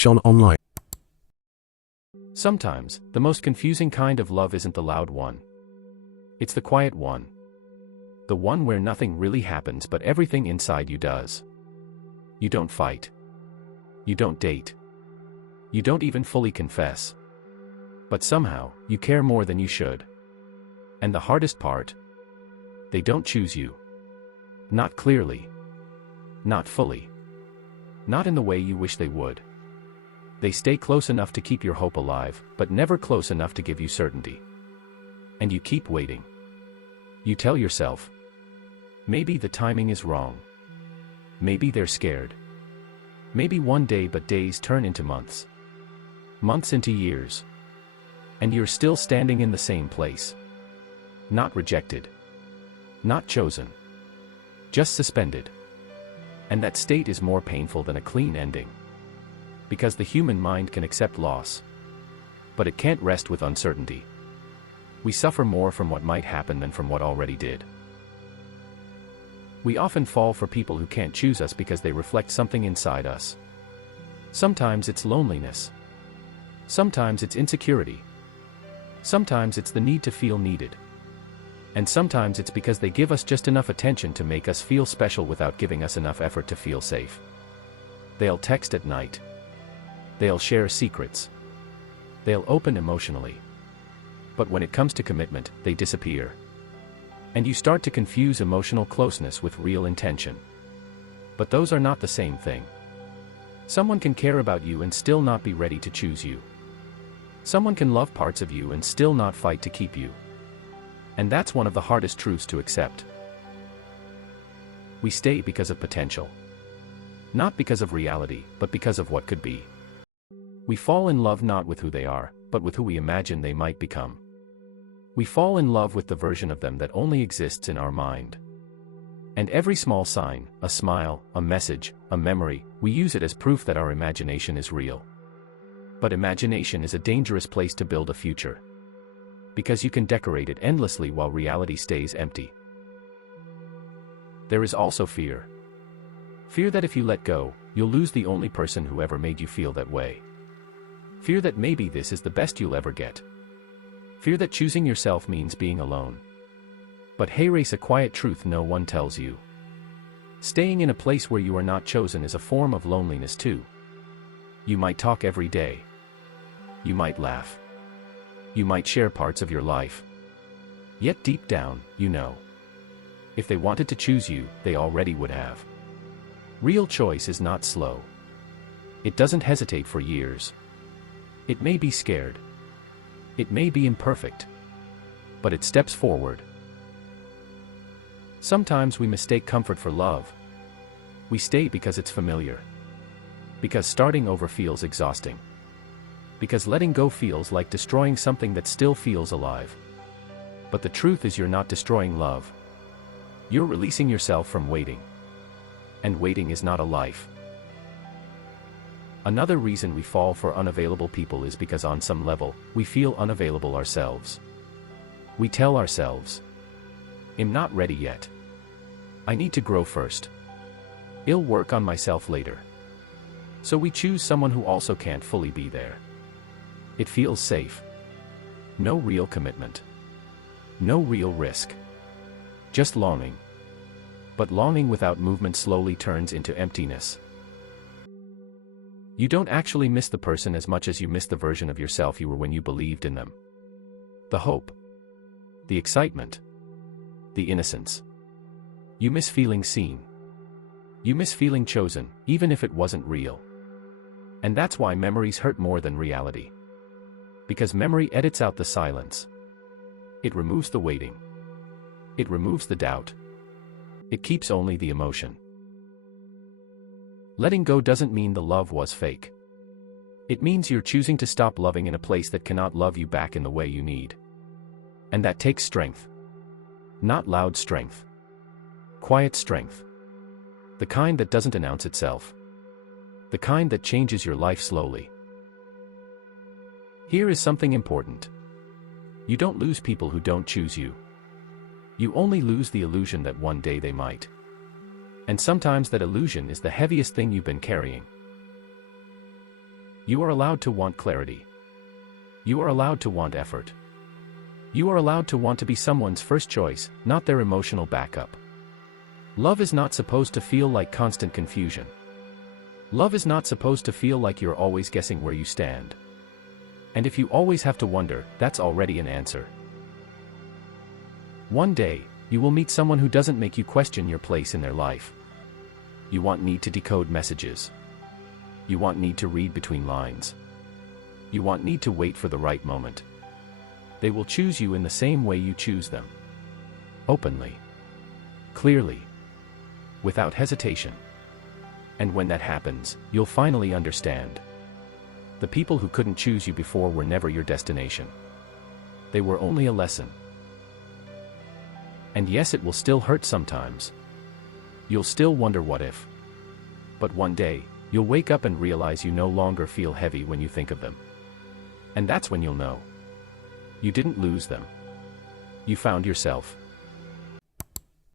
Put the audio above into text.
SHON Online. Sometimes, the most confusing kind of love isn't the loud one. It's the quiet one. The one where nothing really happens but everything inside you does. You don't fight. You don't date. You don't even fully confess. But somehow, you care more than you should. And the hardest part? They don't choose you. Not clearly. Not fully. Not in the way you wish they would. They stay close enough to keep your hope alive, but never close enough to give you certainty. And you keep waiting. You tell yourself, maybe the timing is wrong. Maybe they're scared. Maybe one day, but days turn into months. Months into years. And you're still standing in the same place. Not rejected. Not chosen. Just suspended. And that state is more painful than a clean ending. Because the human mind can accept loss. But it can't rest with uncertainty. We suffer more from what might happen than from what already did. We often fall for people who can't choose us because they reflect something inside us. Sometimes it's loneliness. Sometimes it's insecurity. Sometimes it's the need to feel needed. And sometimes it's because they give us just enough attention to make us feel special without giving us enough effort to feel safe. They'll text at night. They'll share secrets. They'll open emotionally. But when it comes to commitment, they disappear. And you start to confuse emotional closeness with real intention. But those are not the same thing. Someone can care about you and still not be ready to choose you. Someone can love parts of you and still not fight to keep you. And that's one of the hardest truths to accept. We stay because of potential. Not because of reality, but because of what could be. We fall in love not with who they are, but with who we imagine they might become. We fall in love with the version of them that only exists in our mind. And every small sign, a smile, a message, a memory, we use it as proof that our imagination is real. But imagination is a dangerous place to build a future. Because you can decorate it endlessly while reality stays empty. There is also fear. Fear that if you let go, you'll lose the only person who ever made you feel that way. Fear that maybe this is the best you'll ever get. Fear that choosing yourself means being alone. But hey, race, a quiet truth no one tells you. Staying in a place where you are not chosen is a form of loneliness too. You might talk every day. You might laugh. You might share parts of your life. Yet deep down, you know. If they wanted to choose you, they already would have. Real choice is not slow. It doesn't hesitate for years. It may be scared. It may be imperfect. But it steps forward. Sometimes we mistake comfort for love. We stay because it's familiar. Because starting over feels exhausting. Because letting go feels like destroying something that still feels alive. But the truth is, you're not destroying love. You're releasing yourself from waiting. And waiting is not a life. Another reason we fall for unavailable people is because on some level, we feel unavailable ourselves. We tell ourselves, I'm not ready yet. I need to grow first. I'll work on myself later. So we choose someone who also can't fully be there. It feels safe. No real commitment. No real risk. Just longing. But longing without movement slowly turns into emptiness. You don't actually miss the person as much as you miss the version of yourself you were when you believed in them. The hope. The excitement. The innocence. You miss feeling seen. You miss feeling chosen, even if it wasn't real. And that's why memories hurt more than reality. Because memory edits out the silence. It removes the waiting. It removes the doubt. It keeps only the emotion. Letting go doesn't mean the love was fake. It means you're choosing to stop loving in a place that cannot love you back in the way you need. And that takes strength. Not loud strength. Quiet strength. The kind that doesn't announce itself. The kind that changes your life slowly. Here is something important. You don't lose people who don't choose you. You only lose the illusion that one day they might. And sometimes that illusion is the heaviest thing you've been carrying. You are allowed to want clarity. You are allowed to want effort. You are allowed to want to be someone's first choice, not their emotional backup. Love is not supposed to feel like constant confusion. Love is not supposed to feel like you're always guessing where you stand. And if you always have to wonder, that's already an answer. One day, you will meet someone who doesn't make you question your place in their life. You won't need to decode messages. You won't need to read between lines. You won't need to wait for the right moment. They will choose you in the same way you choose them. Openly. Clearly. Without hesitation. And when that happens, you'll finally understand. The people who couldn't choose you before were never your destination. They were only a lesson. And yes, it will still hurt sometimes. You'll still wonder what if. But one day, you'll wake up and realize you no longer feel heavy when you think of them. And that's when you'll know. You didn't lose them. You found yourself.